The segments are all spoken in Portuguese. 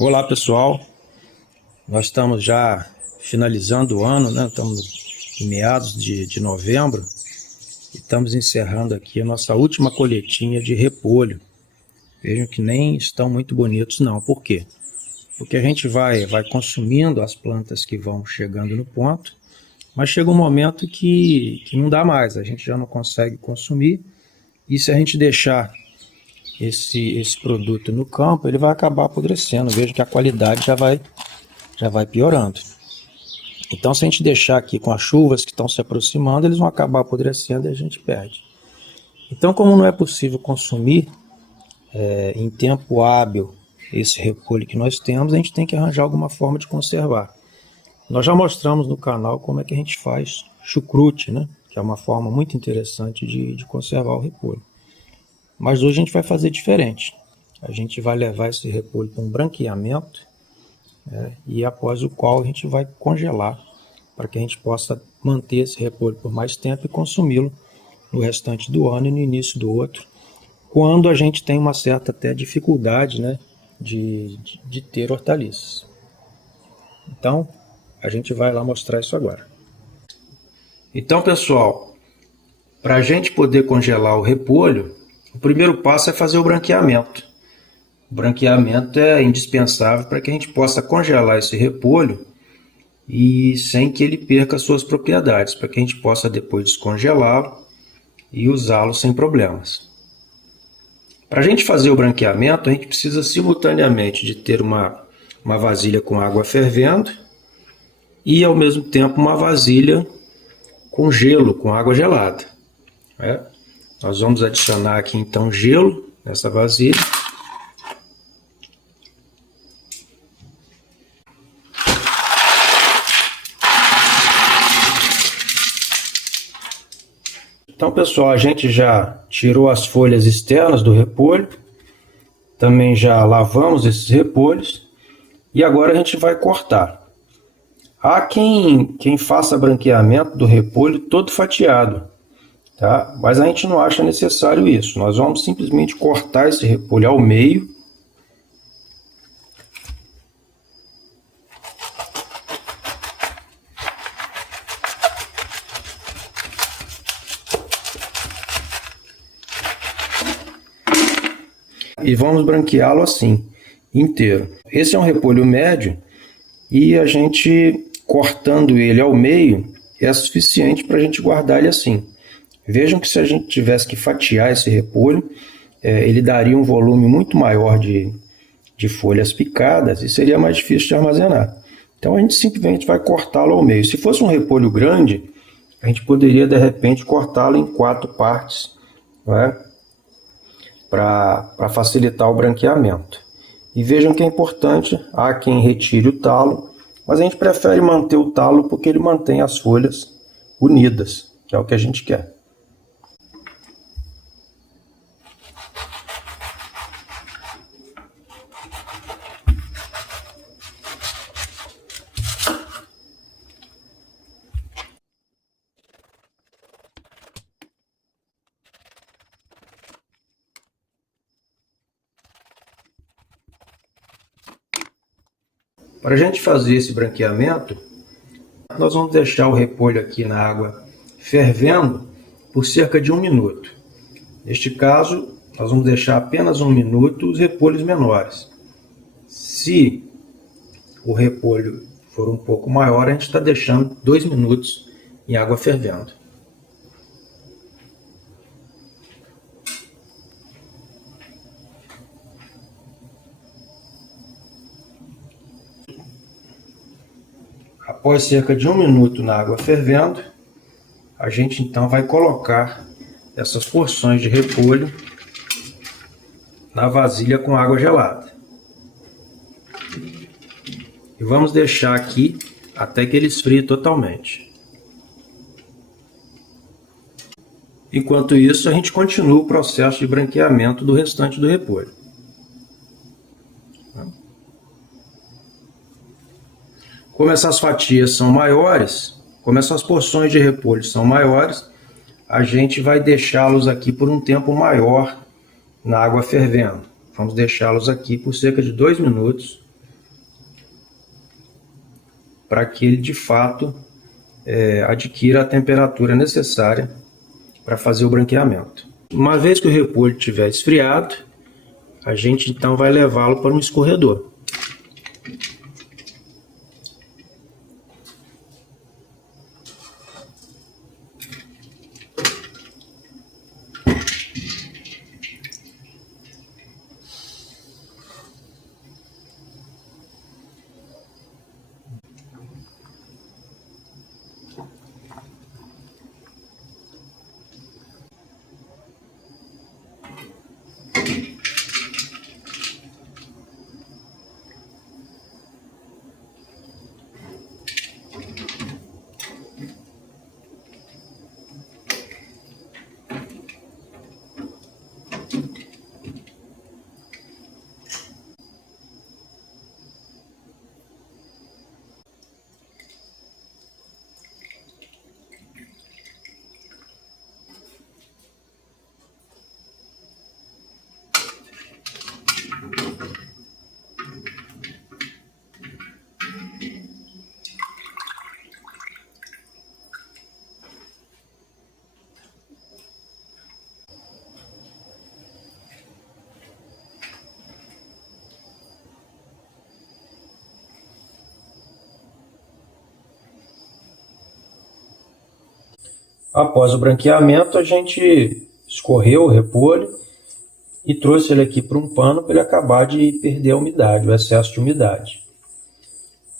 Olá pessoal, nós estamos já finalizando o ano, né? Estamos em meados de novembro e estamos encerrando aqui a nossa última colheitinha de repolho. Vejam que nem estão muito bonitos não, por quê? Porque a gente vai consumindo as plantas que vão chegando no ponto, mas chega um momento que não dá mais, a gente já não consegue consumir, e se a gente deixar esse produto no campo, ele vai acabar apodrecendo. Veja que a qualidade já vai piorando. Então, se a gente deixar aqui com as chuvas que estão se aproximando, eles vão acabar apodrecendo e a gente perde. Então, como não é possível consumir em tempo hábil esse repolho que nós temos, a gente tem que arranjar alguma forma de conservar. Nós já mostramos no canal como é que a gente faz chucrute, né? Que é uma forma muito interessante de conservar o repolho. Mas hoje a gente vai fazer diferente. A gente vai levar esse repolho para um branqueamento, e após o qual a gente vai congelar para que a gente possa manter esse repolho por mais tempo e consumi-lo no restante do ano e no início do outro, quando a gente tem uma certa até dificuldade, né, de ter hortaliças. Então, a gente vai lá mostrar isso agora. Então, pessoal, para a gente poder congelar o repolho, o primeiro passo é fazer o branqueamento. O branqueamento é indispensável para que a gente possa congelar esse repolho e sem que ele perca suas propriedades, para que a gente possa depois descongelá-lo e usá-lo sem problemas. Para a gente fazer o branqueamento, a gente precisa simultaneamente de ter uma vasilha com água fervendo e ao mesmo tempo uma vasilha com gelo, com água gelada. Nós vamos adicionar aqui então gelo nessa vasilha. Então, pessoal, a gente já tirou as folhas externas do repolho, também já lavamos esses repolhos e agora a gente vai cortar. Há quem faça branqueamento do repolho todo fatiado, tá? Mas a gente não acha necessário isso. Nós vamos simplesmente cortar esse repolho ao meio. E vamos branqueá-lo assim, inteiro. Esse é um repolho médio e a gente cortando ele ao meio é suficiente para a gente guardar ele assim. Vejam que se a gente tivesse que fatiar esse repolho, ele daria um volume muito maior de folhas picadas e seria mais difícil de armazenar. Então a gente simplesmente vai cortá-lo ao meio. Se fosse um repolho grande, a gente poderia de repente cortá-lo em 4 partes, para facilitar o branqueamento. E vejam que é importante, há quem retire o talo, mas a gente prefere manter o talo porque ele mantém as folhas unidas, que é o que a gente quer. Para a gente fazer esse branqueamento, nós vamos deixar o repolho aqui na água fervendo por cerca de 1 minuto. Neste caso, nós vamos deixar apenas 1 minuto os repolhos menores. Se o repolho for um pouco maior, a gente está deixando 2 minutos em água fervendo. Após cerca de 1 minuto na água fervendo, a gente então vai colocar essas porções de repolho na vasilha com água gelada. E vamos deixar aqui até que ele esfrie totalmente. Enquanto isso, a gente continua o processo de branqueamento do restante do repolho. Como essas fatias são maiores, como essas porções de repolho são maiores, a gente vai deixá-los aqui por um tempo maior na água fervendo. Vamos deixá-los aqui por cerca de 2 minutos para que ele de fato adquira a temperatura necessária para fazer o branqueamento. Uma vez que o repolho estiver esfriado, a gente então vai levá-lo para um escorredor. Após o branqueamento, a gente escorreu o repolho e trouxe ele aqui para um pano para ele acabar de perder a umidade, o excesso de umidade.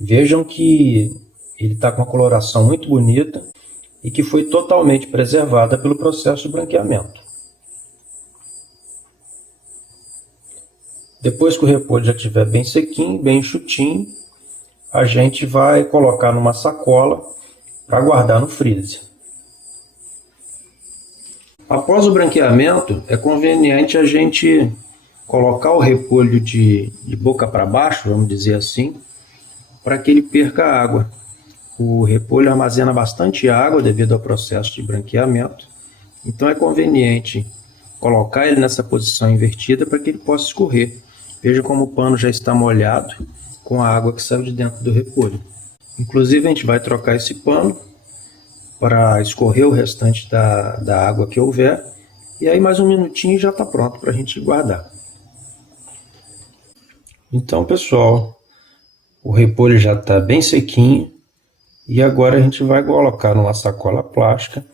Vejam que ele está com uma coloração muito bonita e que foi totalmente preservada pelo processo de branqueamento. Depois que o repolho já estiver bem sequinho, bem enxutinho, a gente vai colocar numa sacola para guardar no freezer. Após o branqueamento, é conveniente a gente colocar o repolho de boca para baixo, vamos dizer assim, para que ele perca água. O repolho armazena bastante água devido ao processo de branqueamento, então é conveniente colocar ele nessa posição invertida para que ele possa escorrer. Veja como o pano já está molhado com a água que saiu de dentro do repolho. Inclusive a gente vai trocar esse pano para escorrer o restante da água que houver, e aí mais um minutinho já está pronto para a gente guardar. Então, pessoal, o repolho já está bem sequinho, e agora a gente vai colocar numa sacola plástica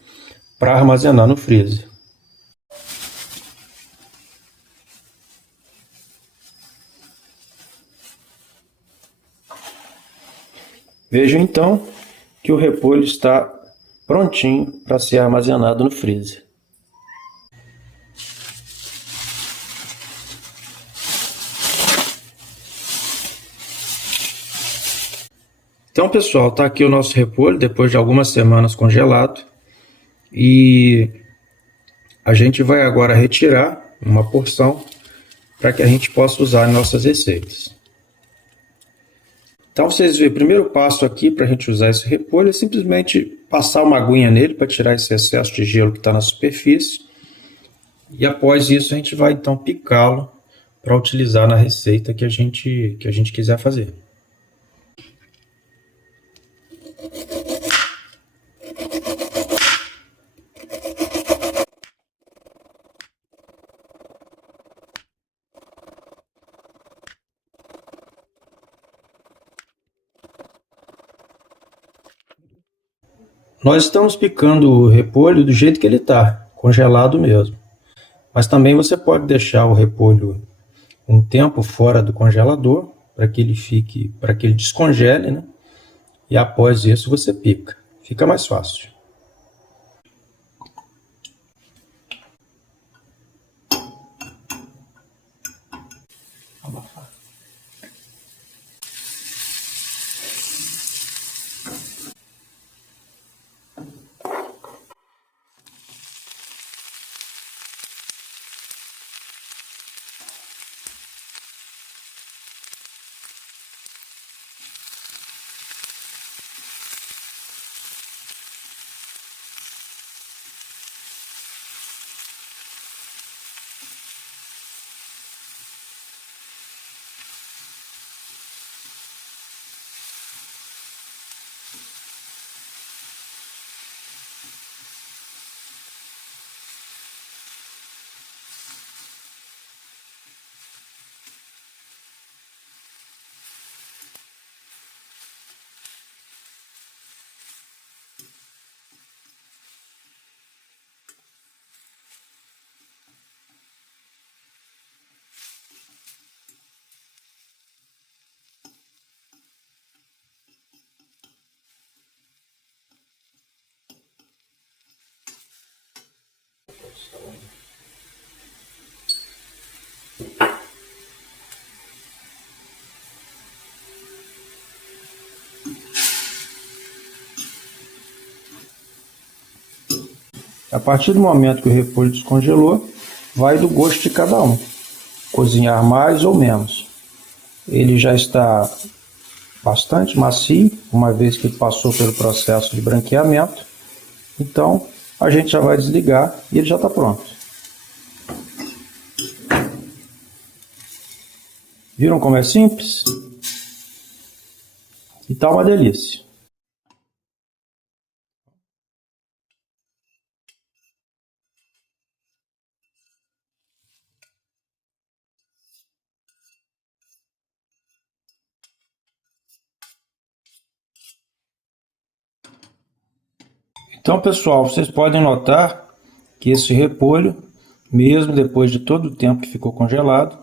para armazenar no freezer. Vejam então que o repolho está prontinho para ser armazenado no freezer. Então, pessoal, está aqui o nosso repolho depois de algumas semanas congelado, e a gente vai agora retirar uma porção para que a gente possa usar em nossas receitas. Então vocês veem, o primeiro passo aqui para a gente usar esse repolho é simplesmente passar uma aguinha nele para tirar esse excesso de gelo que está na superfície, e após isso a gente vai então picá-lo para utilizar na receita que a gente quiser fazer. Nós estamos picando o repolho do jeito que ele está, congelado mesmo. Mas também você pode deixar o repolho um tempo fora do congelador para que ele descongele, né? E após isso você pica. Fica mais fácil. A partir do momento que o repolho descongelou, vai do gosto de cada um. Cozinhar mais ou menos. Ele já está bastante macio, uma vez que passou pelo processo de branqueamento. Então, a gente já vai desligar e ele já está pronto. Viram como é simples? E tá uma delícia. Então, pessoal, vocês podem notar que esse repolho, mesmo depois de todo o tempo que ficou congelado,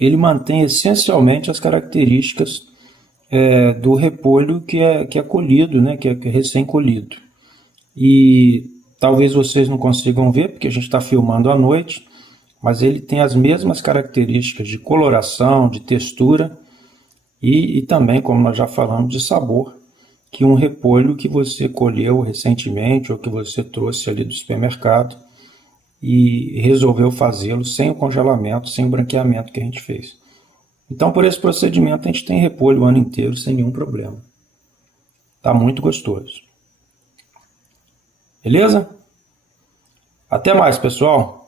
ele mantém essencialmente as características do repolho que é colhido, né, que é recém-colhido. E talvez vocês não consigam ver, porque a gente está filmando à noite, mas ele tem as mesmas características de coloração, de textura e também, como nós já falamos, de sabor, que um repolho que você colheu recentemente ou que você trouxe ali do supermercado e resolveu fazê-lo sem o congelamento, sem o branqueamento que a gente fez. Então, por esse procedimento, a gente tem repolho o ano inteiro sem nenhum problema. Tá muito gostoso. Beleza? Até mais, pessoal!